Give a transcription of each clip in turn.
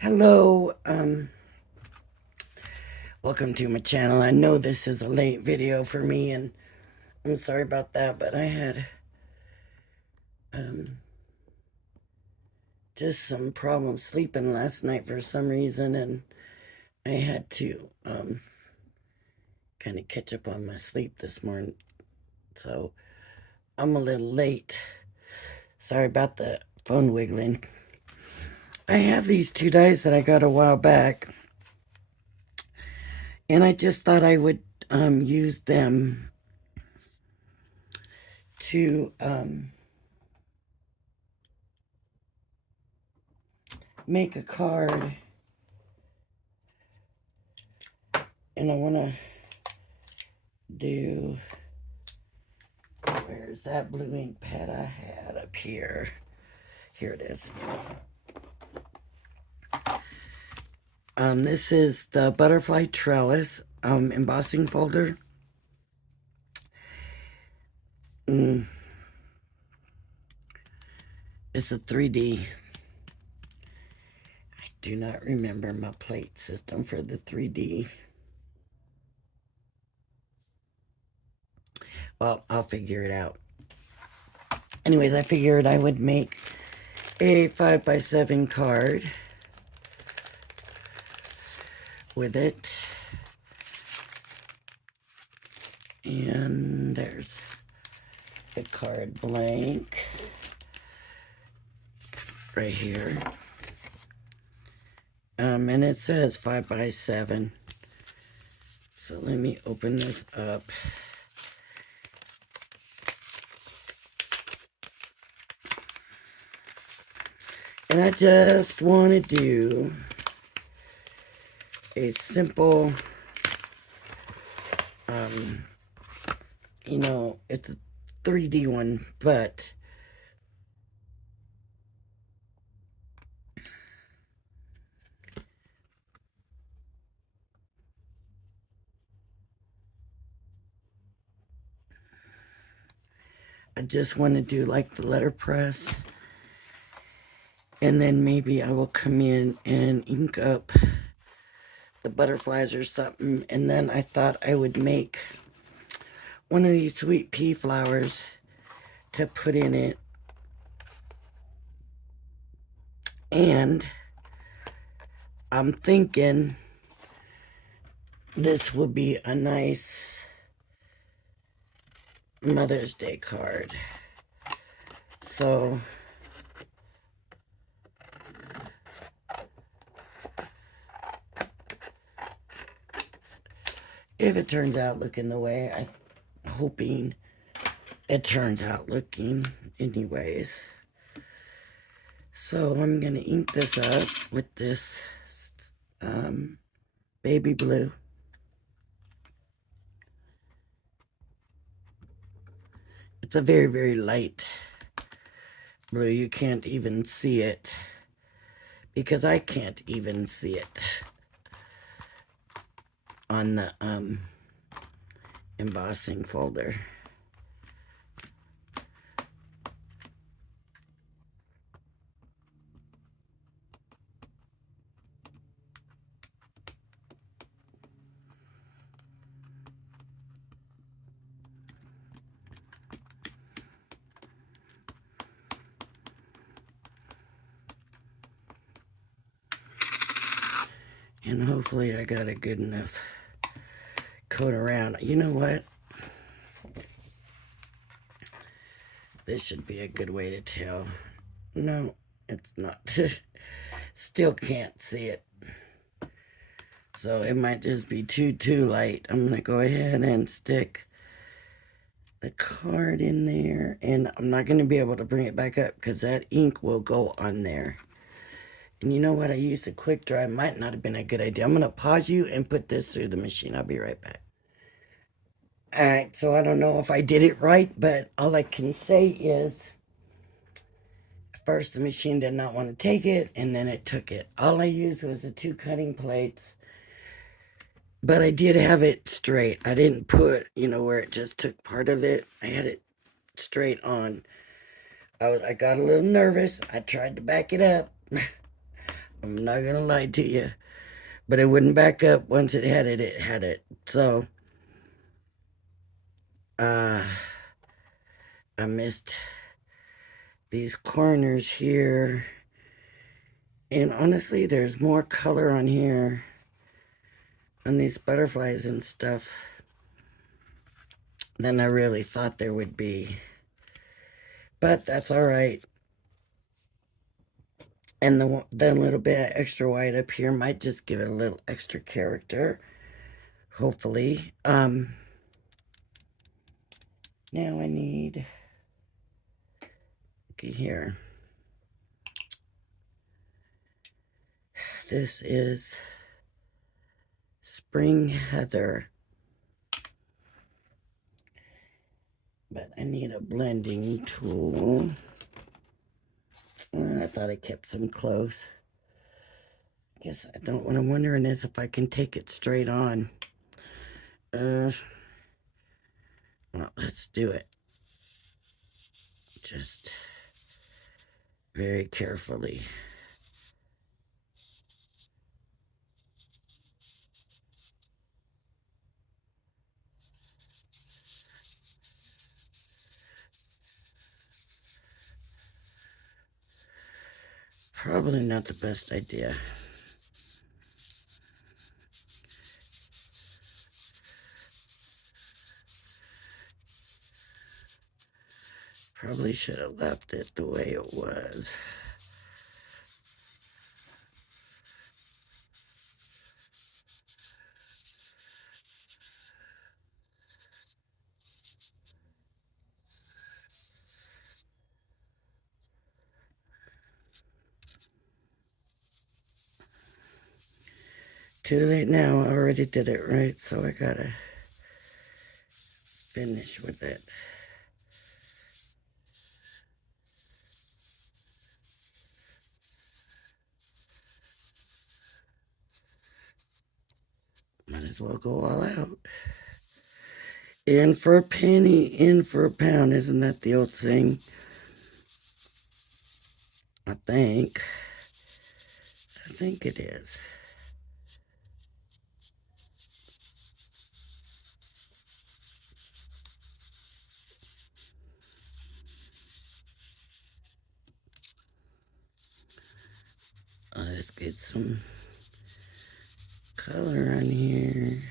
Hello, welcome to my channel. I know this is a late video for me, and I'm sorry about that, but I had um, just some problems sleeping last night for some reason, and I had to kind of catch up on my sleep this morning, so I'm a little late. Sorry about the phone wiggling. I have these two dies that I got a while back, and I just thought I would use them to make a card, and I want to do, where's that blue ink pad I had up here? Here it is. This is the Butterfly Trellis embossing folder. It's a 3D. I do not remember my plate system for the 3D. Well, I'll figure it out. Anyways, I figured I would make a 5x7 card with it. And there's the card blank right here. And it says 5x7. So let me open this up. And I just want to do a simple, it's a 3D one, but I just want to do like the letterpress, and then maybe I will come in and ink up the butterflies or something. And then I thought I would make one of these sweet pea flowers to put in it. And I'm thinking this would be a nice Mother's Day card. So if it turns out looking the way I'm hoping it turns out looking anyways. So I'm going to ink this up with this baby blue. It's a very, very light blue. You can't even see it, because I can't even see it on the embossing folder. And hopefully I got a good enough coat around. You know what? This should be a good way to tell. No, it's not. Still can't see it. So it might just be too light. I'm going to go ahead and stick the card in there. And I'm not going to be able to bring it back up because that ink will go on there. And you know what? I used a quick dry. Might not have been a good idea. I'm going to pause you and put this through the machine. I'll be right back. Alright, so I don't know if I did it right, but all I can say is first the machine did not want to take it, and then it took it. All I used was the 2 cutting plates, but I did have it straight. I didn't put, where it just took part of it. I had it straight on. I got a little nervous. I tried to back it up. I'm not gonna lie to you. But it wouldn't back up once it had it, it had it. So, I missed these corners here. And honestly, there's more color on here on these butterflies and stuff than I really thought there would be. But that's all right. And the little bit of extra white up here might just give it a little extra character. Hopefully. Now I need, okay, here. This is Spring Heather. But I need a blending tool. I thought I kept some close. Guess I don't. What I'm wondering is if I can take it straight on. Well, let's do it. Just very carefully. Probably not the best idea. Probably should have left it the way it was. Too late now. I already did it right, so I gotta finish with it. Might as well go all out. In for a penny, in for a pound. Isn't that the old saying? I think it is. Let's get some color on here.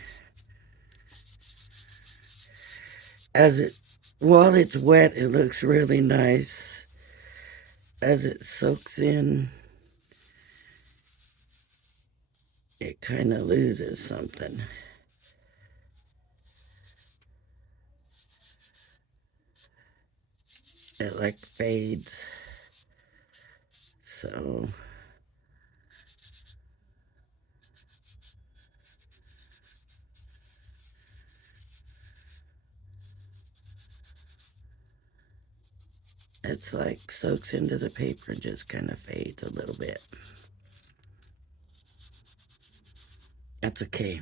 While it's wet, it looks really nice. As it soaks in, it kind of loses something. It like fades. So it's like soaks into the paper and just kind of fades a little bit. That's okay.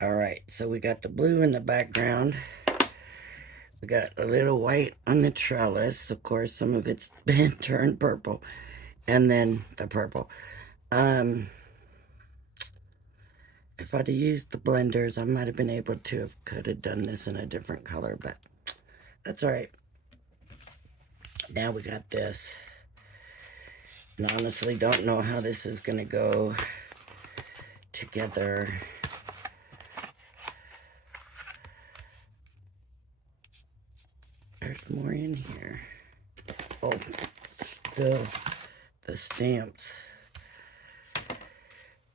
All right, so we got the blue in the background. We got a little white on the trellis. Of course, some of it's been turned purple. And then the purple. If I'd have used the blenders, I might have been able to could have done this in a different color, but that's all right. Now we got this. And honestly, don't know how this is going to go together. There's more in here. Oh, the stamps.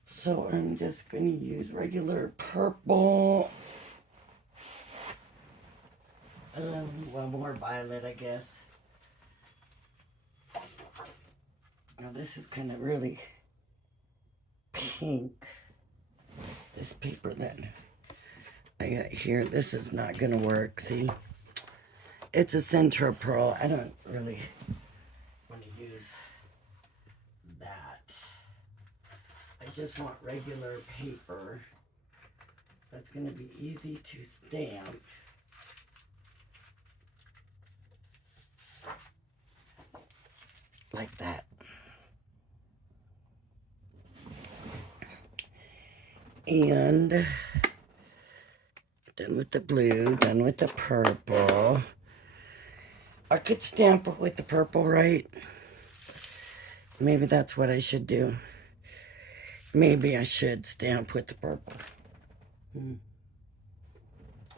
So I'm just going to use regular purple. Well, more violet, I guess. Now this is kind of really pink. This paper that I got here, this is not going to work. See, it's a Centra Pearl. I don't really want to use that. I just want regular paper that's going to be easy to stamp. Like that. And done with the blue, done with the purple. I could stamp it with the purple, right? Maybe that's what I should do. Maybe I should stamp with the purple.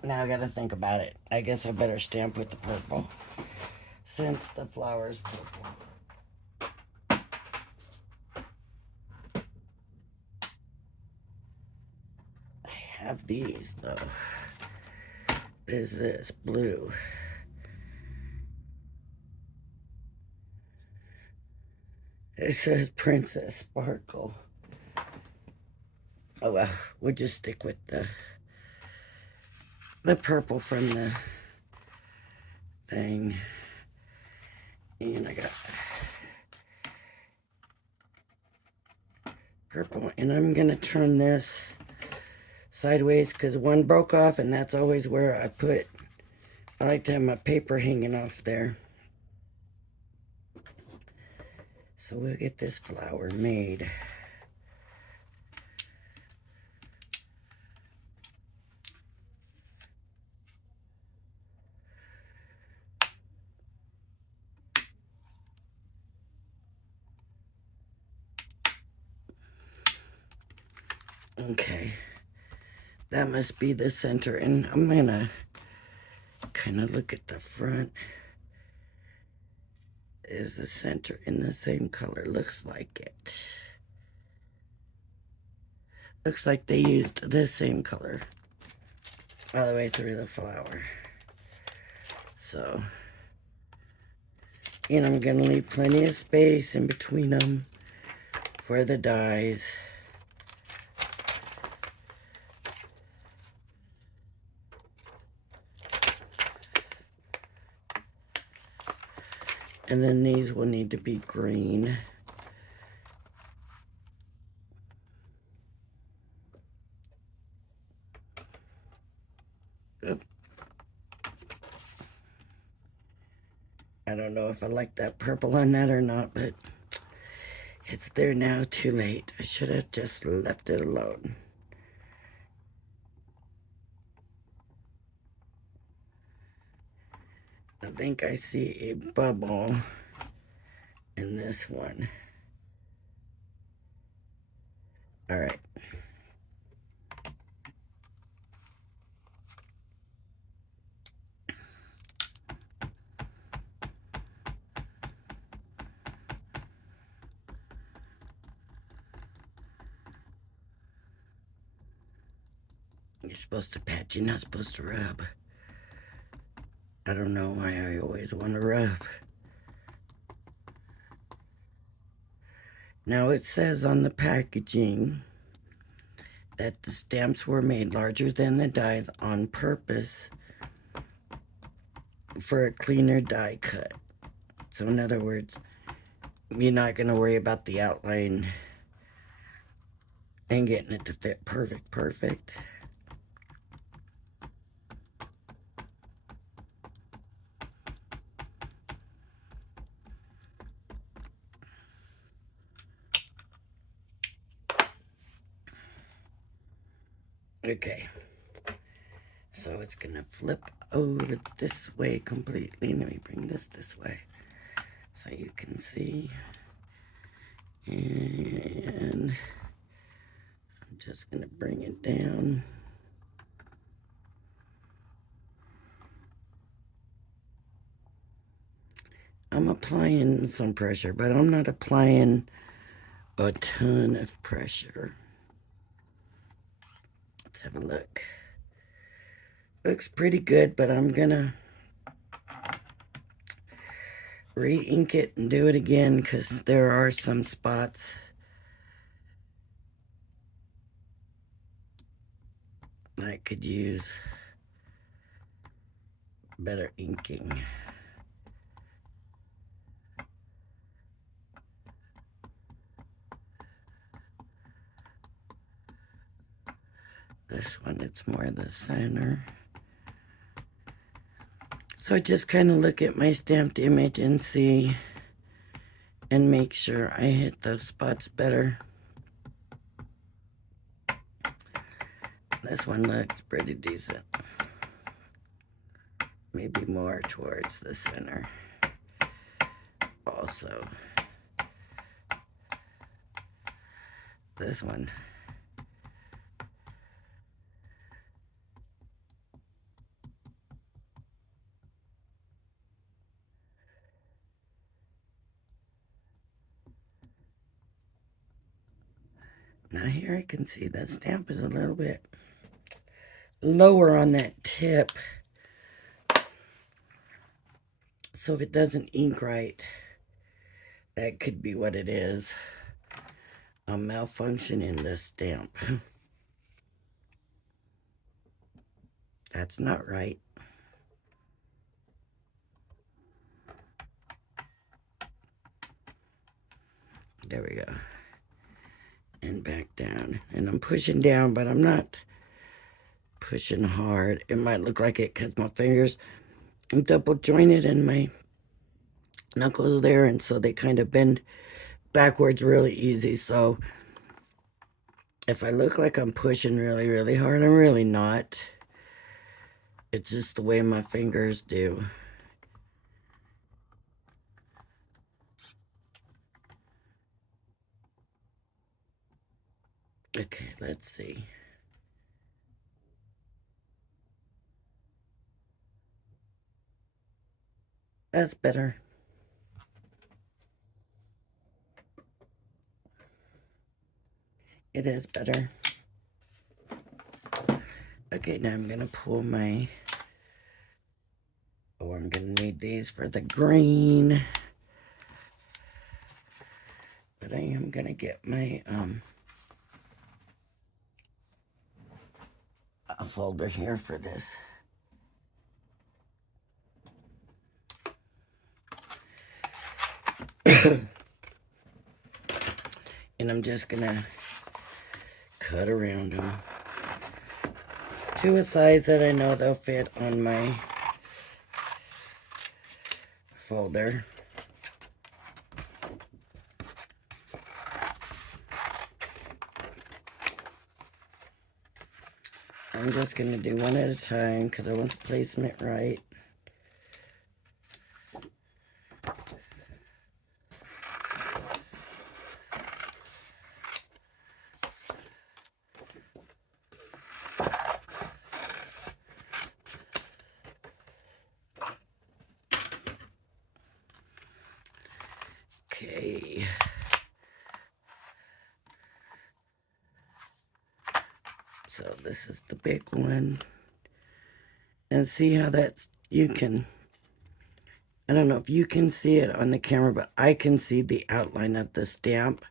Now I gotta think about it. I guess I better stamp with the purple since the flower's purple. I have these though. Is this blue? It says Princess Sparkle. Oh well, we'll just stick with the purple from the thing. And I got purple, and I'm gonna turn this sideways because one broke off, and that's always where I like to have my paper hanging off there. So we'll get this flower made. Okay, that must be the center, and I'm gonna kind of look at the front. Is the center in the same color? Looks like it. Looks like they used the same color all the way through the flower. So, and I'm gonna leave plenty of space in between them for the dies. And then these will need to be green. Oop. I don't know if I like that purple on that or not, but it's there now, too late. I should have just left it alone. I think I see a bubble in this one. All right. You're supposed to pat, you're not supposed to rub. I don't know why I always want to rub. Now it says on the packaging that the stamps were made larger than the dies on purpose for a cleaner die cut. So in other words, you're not going to worry about the outline and getting it to fit perfect. Okay, so it's gonna flip over this way completely. Let me bring this way so you can see. And I'm just gonna bring it down. I'm applying some pressure, but I'm not applying a ton of pressure. Let's have a look. Looks pretty good, but I'm gonna re-ink it and do it again because there are some spots I could use better inking. This one, it's more the center. So I just kind of look at my stamped image and see and make sure I hit those spots better. This one looks pretty decent. Maybe more towards the center. Also, this one. Now here I can see that stamp is a little bit lower on that tip. So if it doesn't ink right, that could be what it is. A malfunction in the stamp. That's not right. There we go. And back down. And I'm pushing down, but I'm not pushing hard. It might look like it because my fingers are double jointed and my knuckles are there, and so they kind of bend backwards really easy. So if I look like I'm pushing really, really hard, I'm really not. It's just the way my fingers do. Okay, let's see. That's better. It is better. Okay, now I'm gonna pull my, oh, I'm gonna need these for the green. But I am gonna get my a folder here for this. And I'm just gonna cut around them to a size that I know they'll fit on my folder. I'm just gonna do one at a time because I want the placement right. Okay. So this is the big one. And see how that's, you can, I don't know if you can see it on the camera, but I can see the outline of the stamp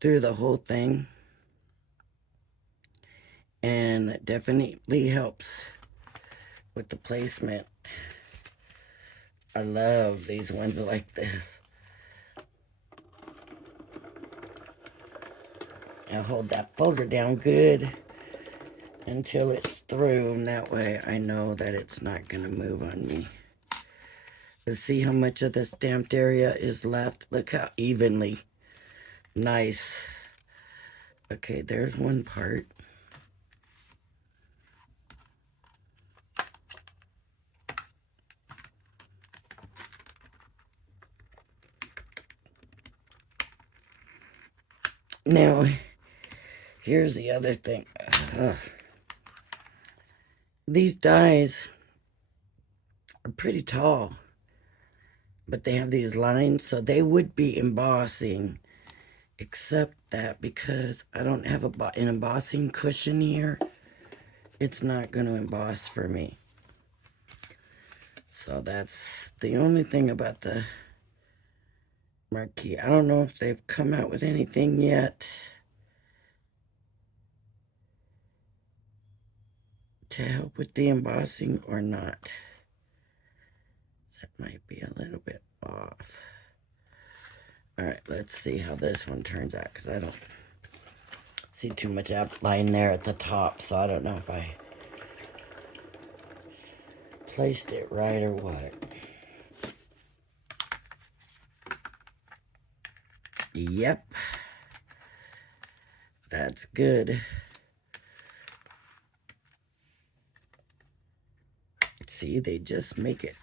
through the whole thing. And it definitely helps with the placement. I love these ones like this. I'll hold that folder down good until it's through, and that way I know that it's not going to move on me. Let's see how much of the stamped area is left. Look how evenly nice. Okay, there's one part. Now, here's the other thing. These dies are pretty tall, but they have these lines, so they would be embossing, except that because I don't have an embossing cushion here, it's not going to emboss for me. So that's the only thing about the marquee. I don't know if they've come out with anything yet to help with the embossing or not. That might be a little bit off. Alright, let's see how this one turns out, because I don't see too much outline there at the top, so I don't know if I placed it right or what. Yep. That's good. See, they just make it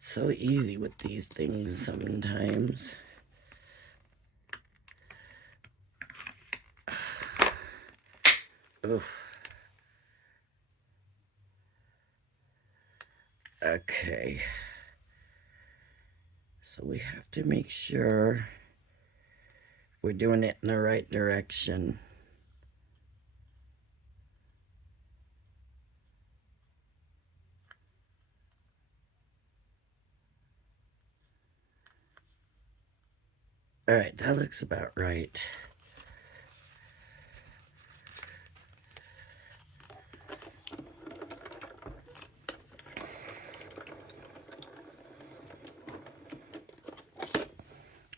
so easy with these things sometimes. Oof. Okay. So we have to make sure we're doing it in the right direction. All right, that looks about right.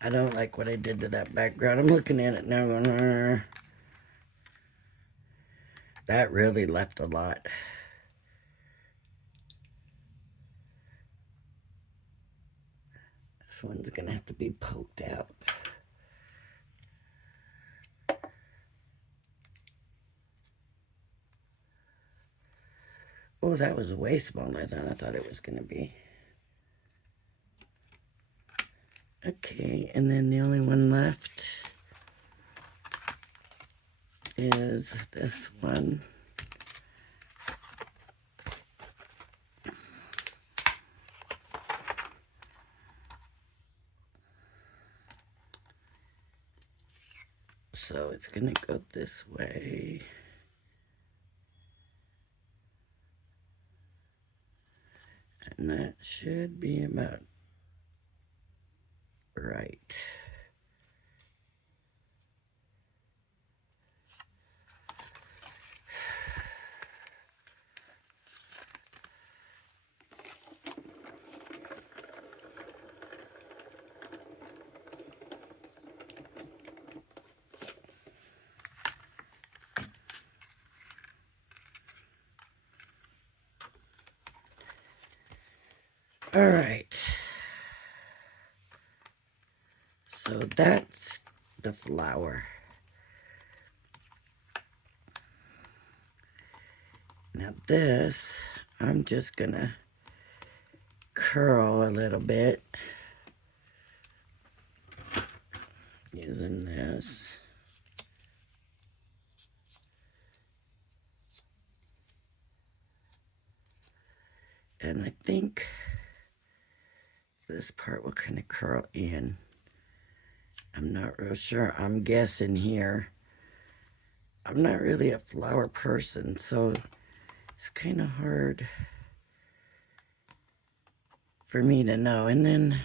I don't like what I did to that background. I'm looking at it now going, that really left a lot. This one's gonna have to be poked out. Oh, that was way smaller than I thought it was gonna be. Okay, and then the only one left is this one. So it's gonna go this way. And that should be about right. All right. So that's the flower. Now this, I'm just gonna curl a little bit using this. And I think this part will kind of curl in. I'm not real sure. I'm guessing here. I'm not really a flower person, so it's kind of hard for me to know. And then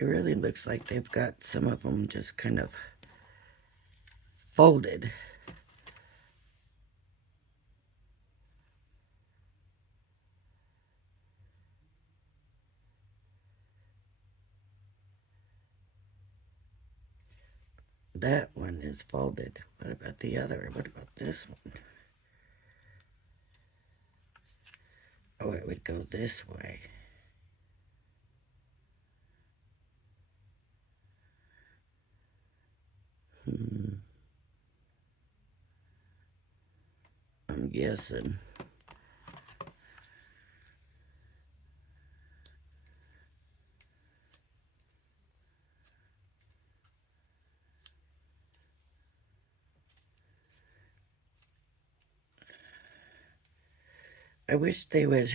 it really looks like they've got some of them just kind of folded. That one is folded. What about the other? What about this one? Oh, it would go this way. I'm guessing. I wish they would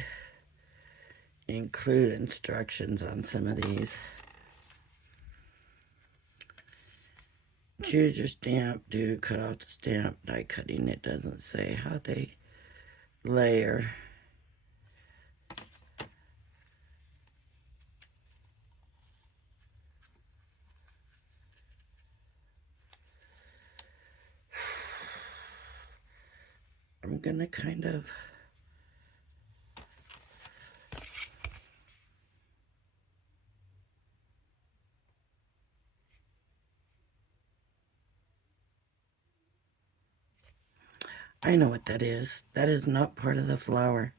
include instructions on some of these. Choose your stamp, do cut off the stamp, die cutting. It doesn't say how they layer. I'm gonna kind of I know what that is. That is not part of the flower.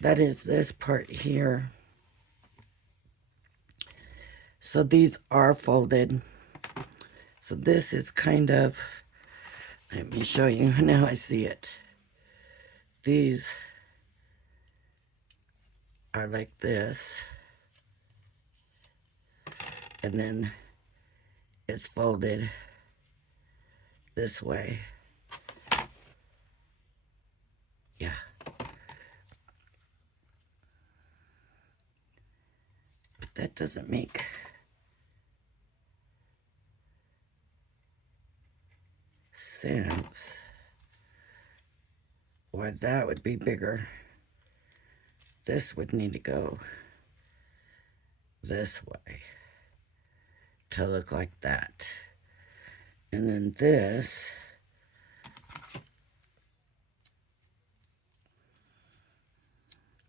That is this part here. So these are folded. So this is kind of Let me show you. Now I see it. These are like this. And then it's folded this way. Yeah. But that doesn't make sense. Why that would be bigger. This would need to go this way to look like that. And then this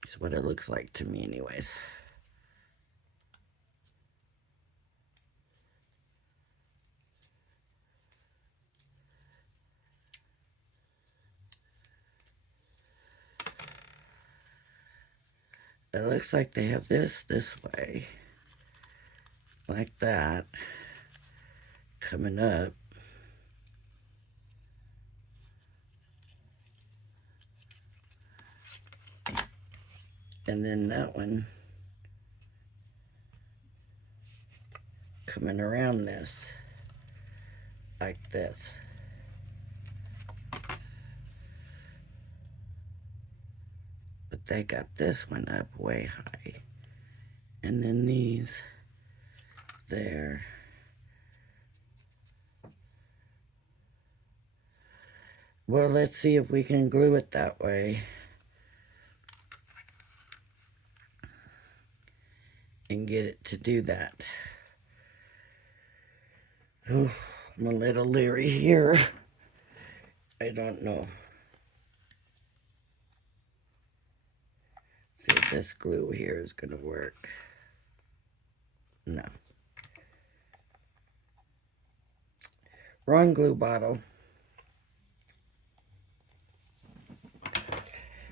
is what it looks like to me anyways. It looks like they have this way, like that, coming up. And then that one coming around this, like this. But they got this one up way high. And then these there. Well, let's see if we can glue it that way. And get it to do that. Oh, I'm a little leery here. I don't know. See if this glue here is going to work. No. Wrong glue bottle.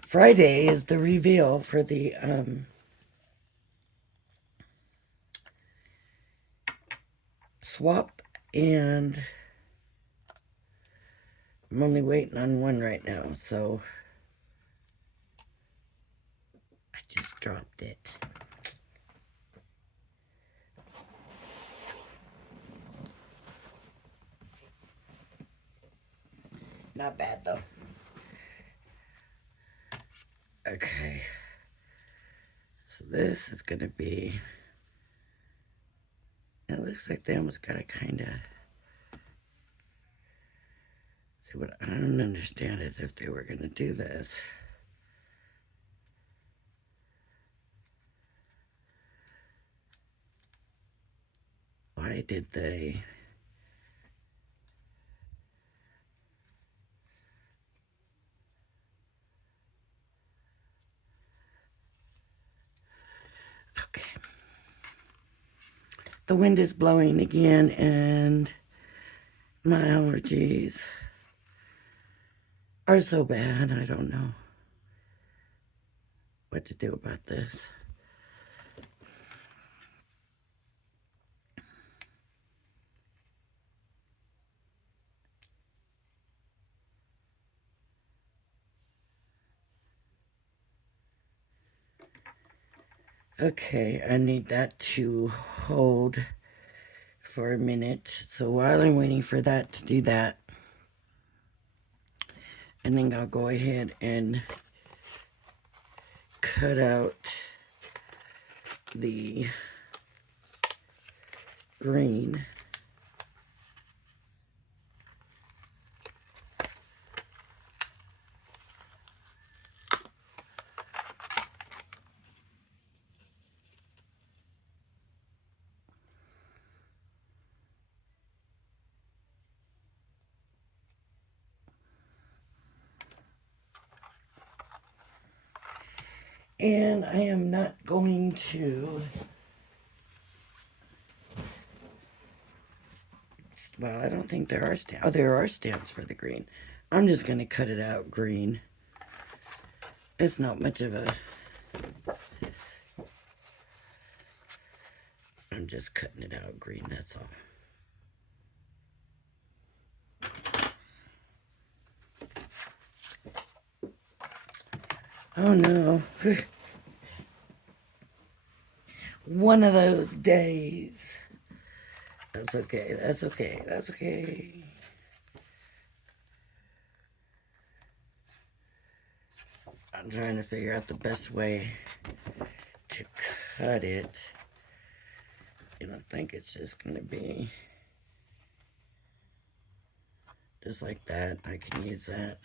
Friday is the reveal for the swap, and I'm only waiting on one right now, so I just dropped it. Not bad though. Okay. So this is gonna be, it looks like they almost gotta kinda, see what I don't understand is if they were gonna do this. Why did they? Okay. The wind is blowing again, and my allergies are so bad. I don't know what to do about this. Okay, I need that to hold for a minute. So while I'm waiting for that to do that, and then I'll go ahead and cut out the green. And I am not going to, well, I don't think there are stamps. Oh, there are stamps for the green. I'm just going to cut it out green. It's not much of a, I'm just cutting it out green, that's all. Oh no. One of those days. That's okay. That's okay. That's okay. I'm trying to figure out the best way to cut it. And I think it's just going to be just like that. I can use that.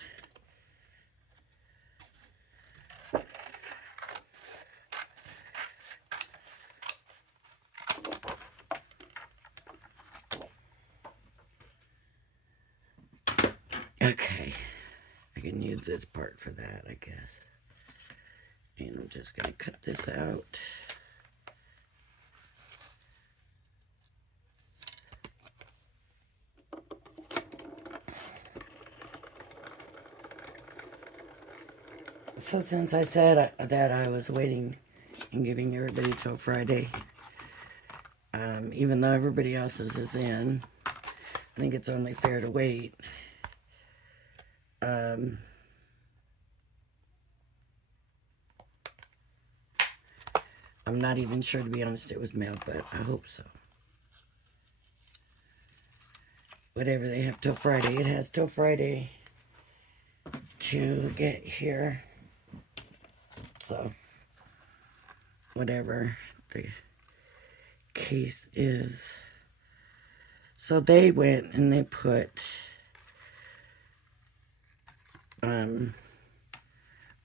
Okay. I can use this part for that, I guess. And I'm just going to cut this out. So since I said that I was waiting and giving everybody till Friday, even though everybody else's is in, I think it's only fair to wait. I'm not even sure, to be honest, it was mailed, but I hope so. Whatever they have till Friday, it has till Friday to get here. So, whatever the case is. So they went and they put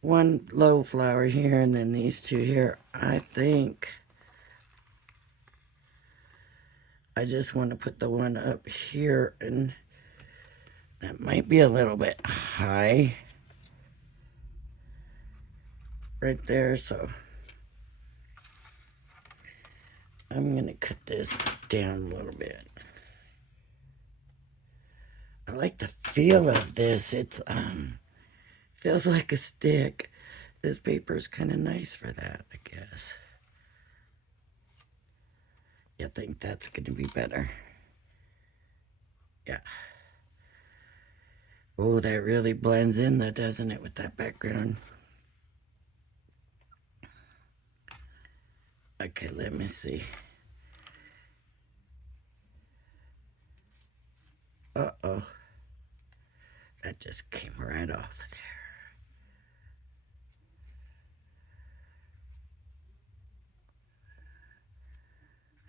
one low flower here and then these two here. I think I just want to put the one up here, and that might be a little bit high right there, so I'm going to cut this down a little bit. I like the feel of this. It's feels like a stick. This paper is kind of nice for that, I guess. I think that's going to be better. Yeah. Oh, that really blends in, though, doesn't it, with that background? Okay, let me see. Uh-oh. That just came right off there.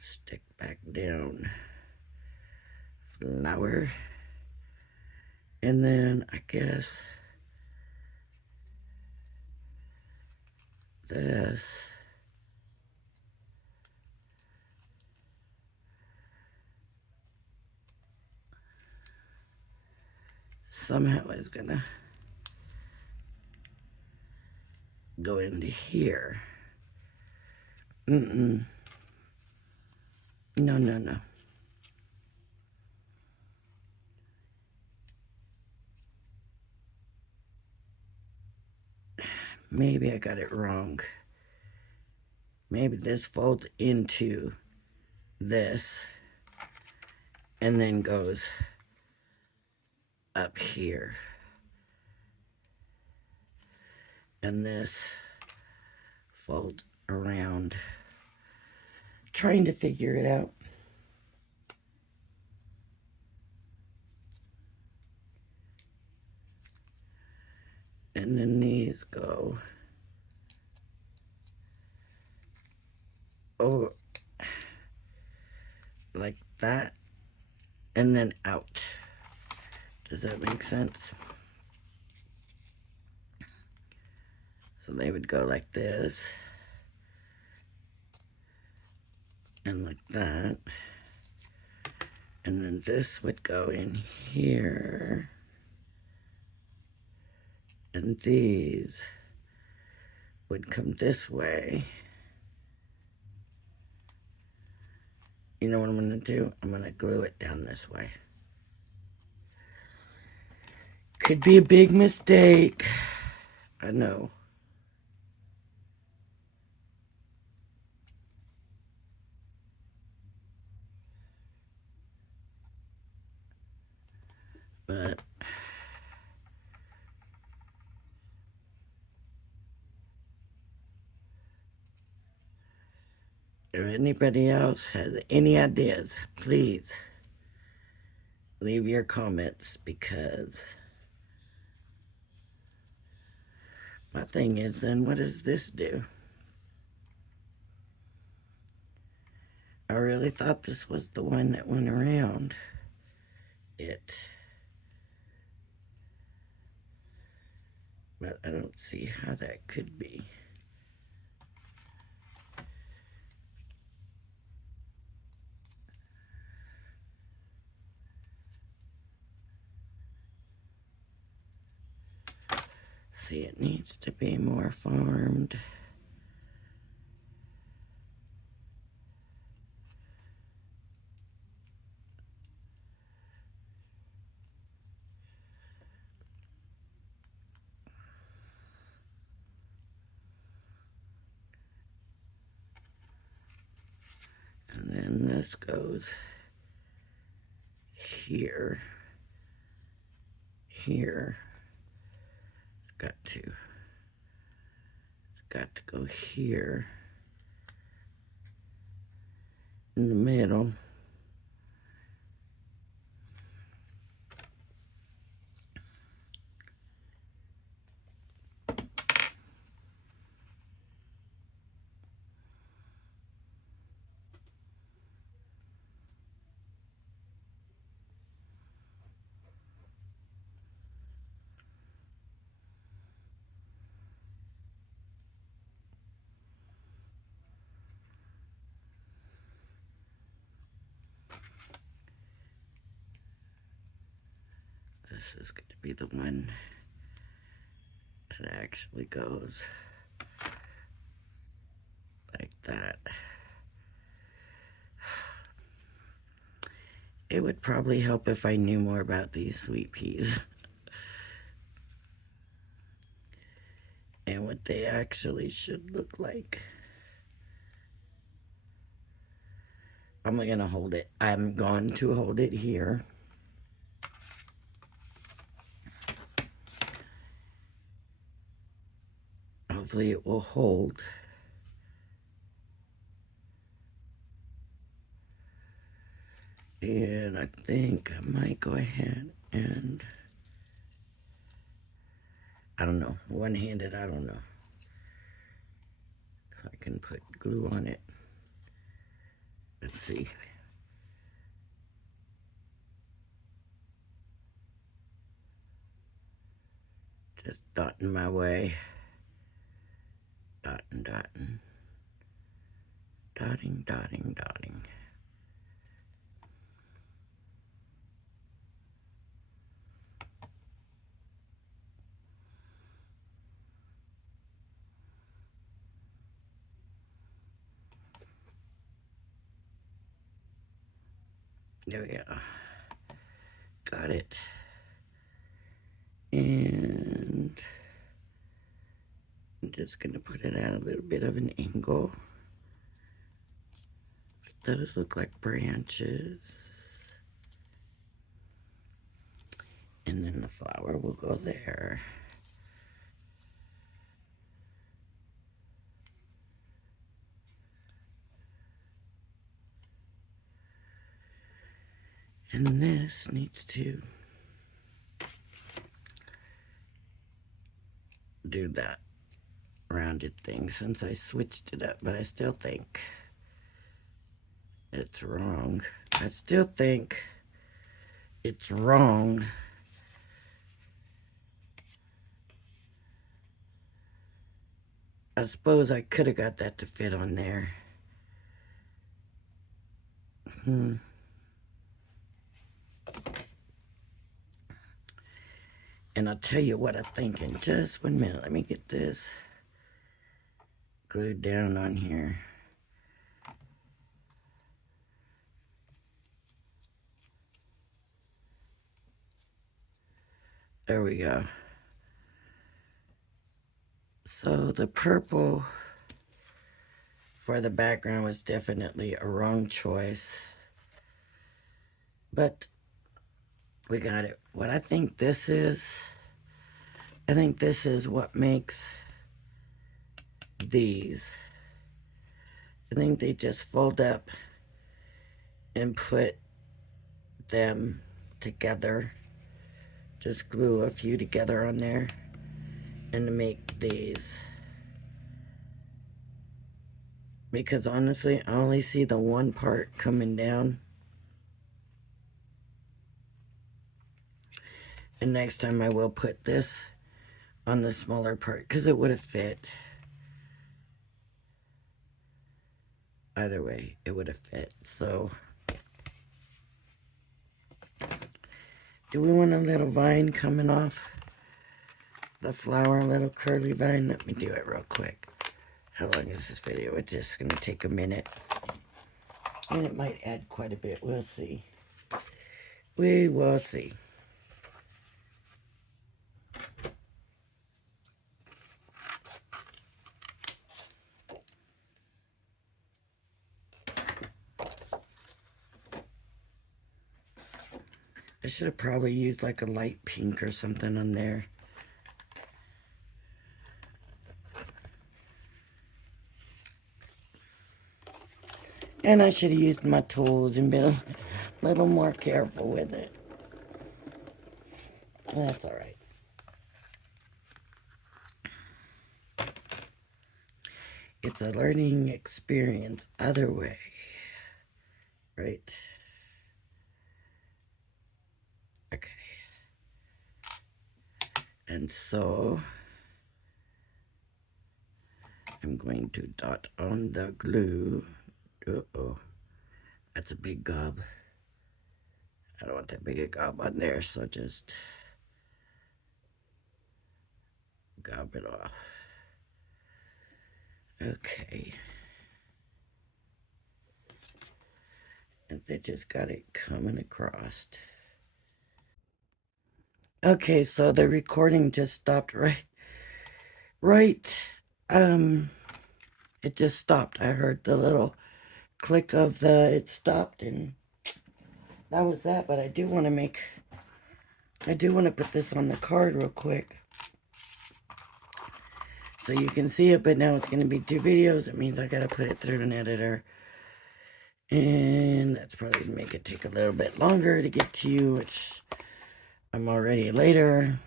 Stick back down. Flower. And then, I guess, this. Somehow is gonna go into here. No, no, no. Maybe I got it wrong. Maybe this folds into this and then goes up here. And this folds around. Trying to figure it out. And then these go over like that and then out. Does that make sense? So they would go like this and like that. And then this would go in here. And these would come this way. You know what I'm going to do? I'm going to glue it down this way. Could be a big mistake. I know. But If anybody else has any ideas, please leave your comments, because my thing is, then what does this do? I really thought this was the one that went around it. But I don't see how that could be. See, it needs to be more formed. And then this goes here, here. It's got to go here in the middle. This is going to be the one that actually goes like that. It would probably help if I knew more about these sweet peas and what they actually should look like. I'm going to hold it. I'm going to hold it here. Hopefully it will hold. And I think I might go ahead and, I don't know, one-handed, I don't know. If I can put glue on it. Let's see. Just dotting my way. Dotting, dotting. Dotting, dotting, dotting. There we go. Got it. And I'm just going to put it at a little bit of an angle. Those look like branches. And then the flower will go there. And this needs to do that rounded thing since I switched it up, but I still think it's wrong. I still think it's wrong. I suppose I could have got that to fit on there. And I'll tell you what I think in just 1 minute. Let me get this glued down on here. There we go. So the purple for the background was definitely a wrong choice. But we got it. What I think this is what makes these. I think they just fold up and put them together. Just glue a few together on there and to make these. Because honestly, I only see the one part coming down. And next time I will put this on the smaller part because it would have fit. Either way, it would have fit. So, do we want a little vine coming off the flower, a little curly vine? Let me do it real quick. How long is this video? It's just going to take a minute. And it might add quite a bit. We'll see. We will see. I should have probably used like a light pink or something on there. And I should have used my tools and been a little more careful with it. That's all right. It's a learning experience either way. Right? Okay. And so I'm going to dot on the glue. Uh-oh. That's a big gob. I don't want that big a gob on there, so just gob it off. Okay. And they just got it coming across. Okay, so the recording just stopped right. It just stopped. I heard the little click of it stopped, and that was that. But I do want to put this on the card real quick so you can see it. But now it's going to be 2 videos. It means I got to put it through an editor, and that's probably going to make it take a little bit longer to get to you, which I'm already later.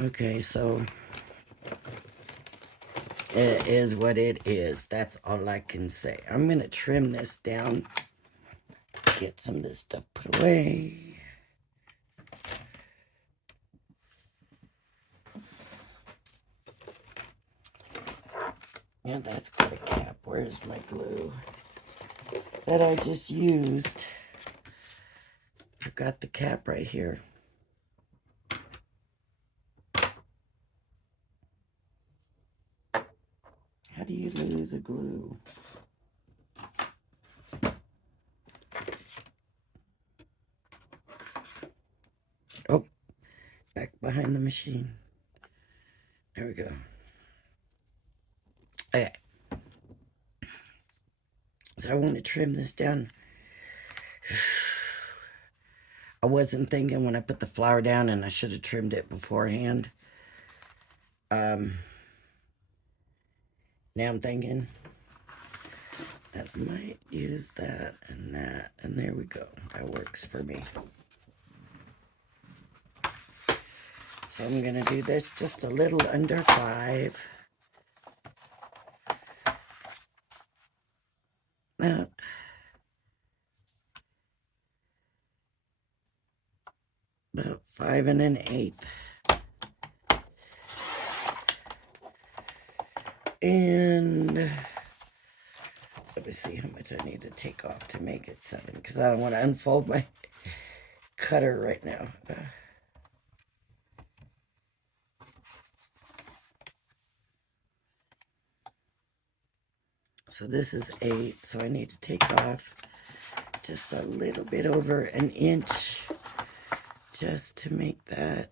Okay, so it is what it is. That's all I can say. I'm going to trim this down. Get some of this stuff put away. And that's got a cap. Where's my glue that I just used? I've got the cap right here. How do you lose a glue? Oh, back behind the machine. There we go. Okay. So I want to trim this down. I wasn't thinking when I put the flower down, and I should have trimmed it beforehand. Now I'm thinking that I might use that, and there we go. That works for me. So I'm going to do this just a little under 5. About 5 1/8. And let me see how much I need to take off to make it 7, because I don't want to unfold my cutter right now. So this is 8, so I need to take off just a little bit over 1 inch just to make that.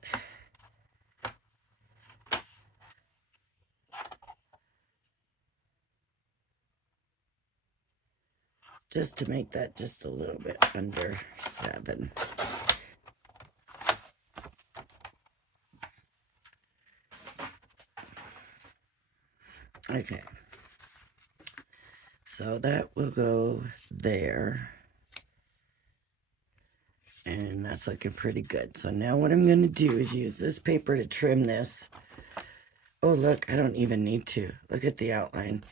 Just to make that just a little bit under 7. Okay. So that will go there. And that's looking pretty good. So now what I'm going to do is use this paper to trim this. Oh, look, I don't even need to. Look at the outline.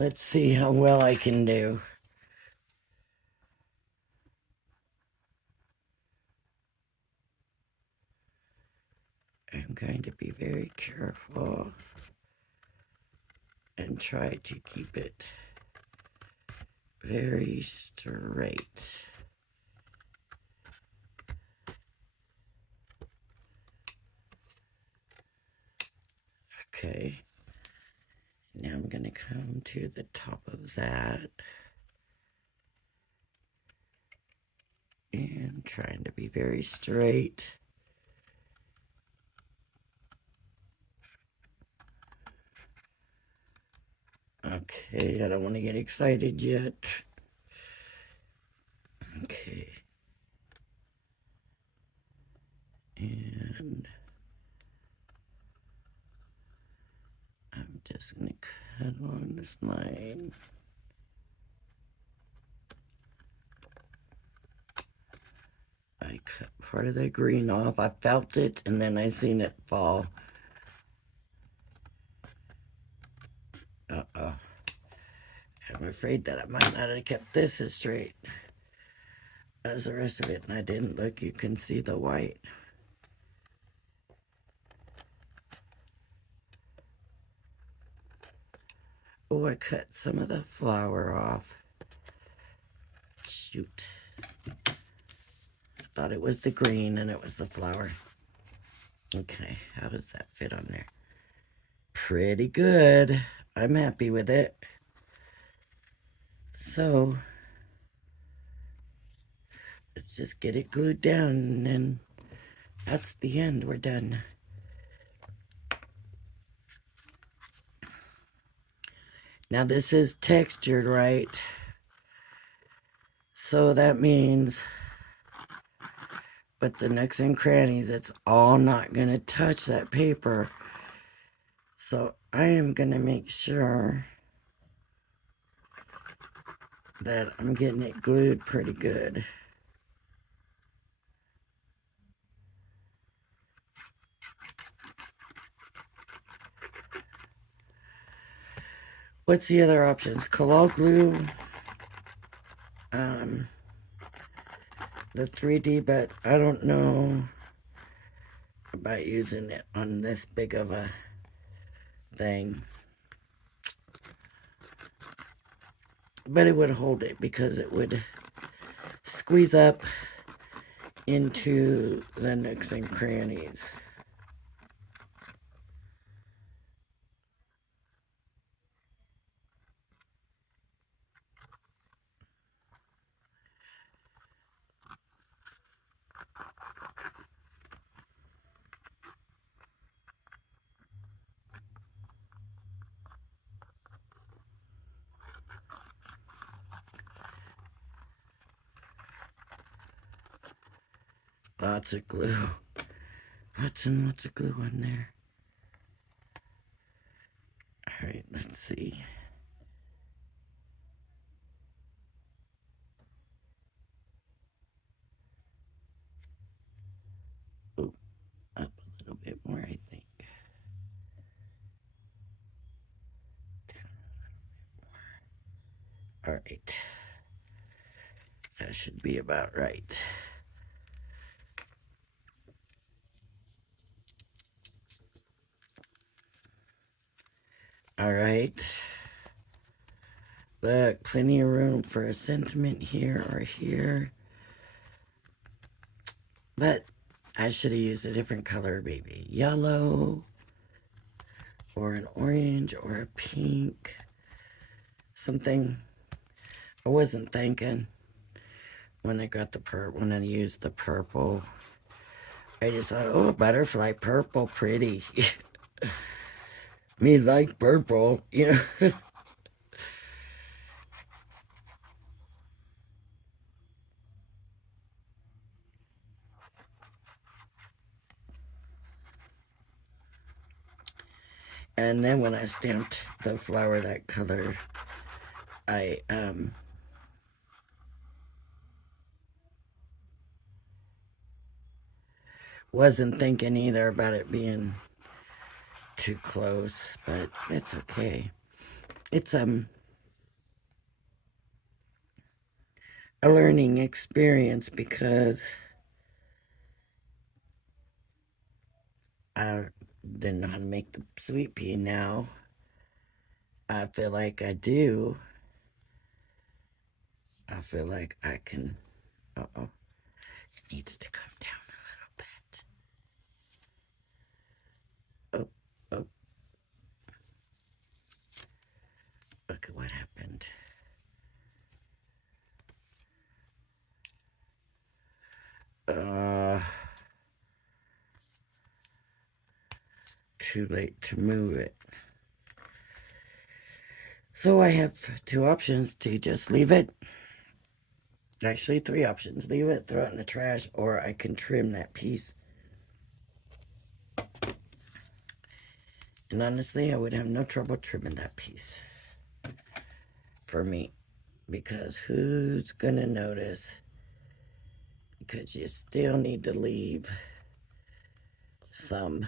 Let's see how well I can do. I'm going to be very careful and try to keep it very straight. Okay. Now I'm going to come to the top of that. And trying to be very straight. Okay, I don't want to get excited yet. Okay. And I'm just going to cut on this line. I cut part of the green off. I felt it and then I seen it fall. Uh-oh. I'm afraid that I might not have kept this as straight as the rest of it. And I didn't. Look, you can see the white. Oh, I cut some of the flower off. Shoot. I thought it was the green and it was the flower. Okay, how does that fit on there? Pretty good. I'm happy with it. So, let's just get it glued down and then that's the end. We're done. Now this is textured, right? So that means with the nooks and crannies, it's all not going to touch that paper. So I am going to make sure that I'm getting it glued pretty good. What's the other options? Collal glue, the 3D, but I don't know about using it on this big of a thing. But it would hold it because it would squeeze up into the nooks and crannies. Lots of glue. Lots and lots of glue on there. Alright, let's see. Oh, up a little bit more, I think. Alright. That should be about right. Alright. Look, plenty of room for a sentiment here or here. But I should have used a different color, maybe yellow, or an orange, or a pink. Something I wasn't thinking when I got the when I used the purple. I just thought, oh, butterfly purple, pretty. Me like purple, you know. And then when I stamped the flower that color, I wasn't thinking either about it being too close, but it's okay. It's a learning experience because I didn't know how to make the sweet pea. Now I feel like I do. I feel like I can. Uh-oh. It needs to come down a little bit. Oh, oh. Look at what happened. Too late to move it. So I have two options: to just leave it. Actually, three options: leave it, throw it in the trash, or I can trim that piece. And honestly, I would have no trouble trimming that piece for me, because who's gonna notice? Because you still need to leave some.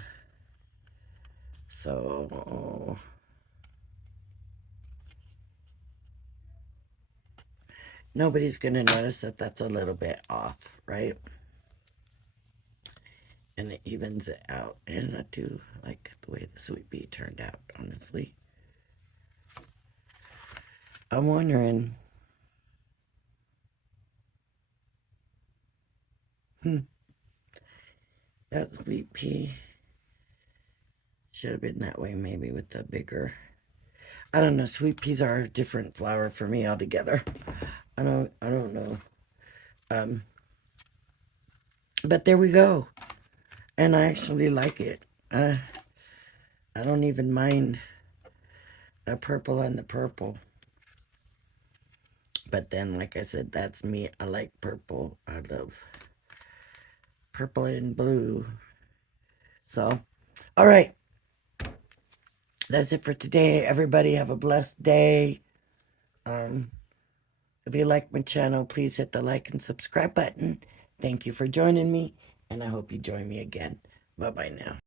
So nobody's gonna notice that that's a little bit off, right? And it evens it out. And I do like the way the sweet pea turned out, honestly. I'm wondering, that sweet pea should have been that way, maybe with the bigger. I don't know. Sweet peas are a different flower for me altogether. I don't know. But there we go. And I actually like it. I don't even mind the purple on the purple. But then, like I said, that's me. I like purple. I love purple and blue. So, all right. That's it for today. Everybody have a blessed day. If you like my channel, please hit the like and subscribe button. Thank you for joining me, and I hope you join me again. Bye-bye now.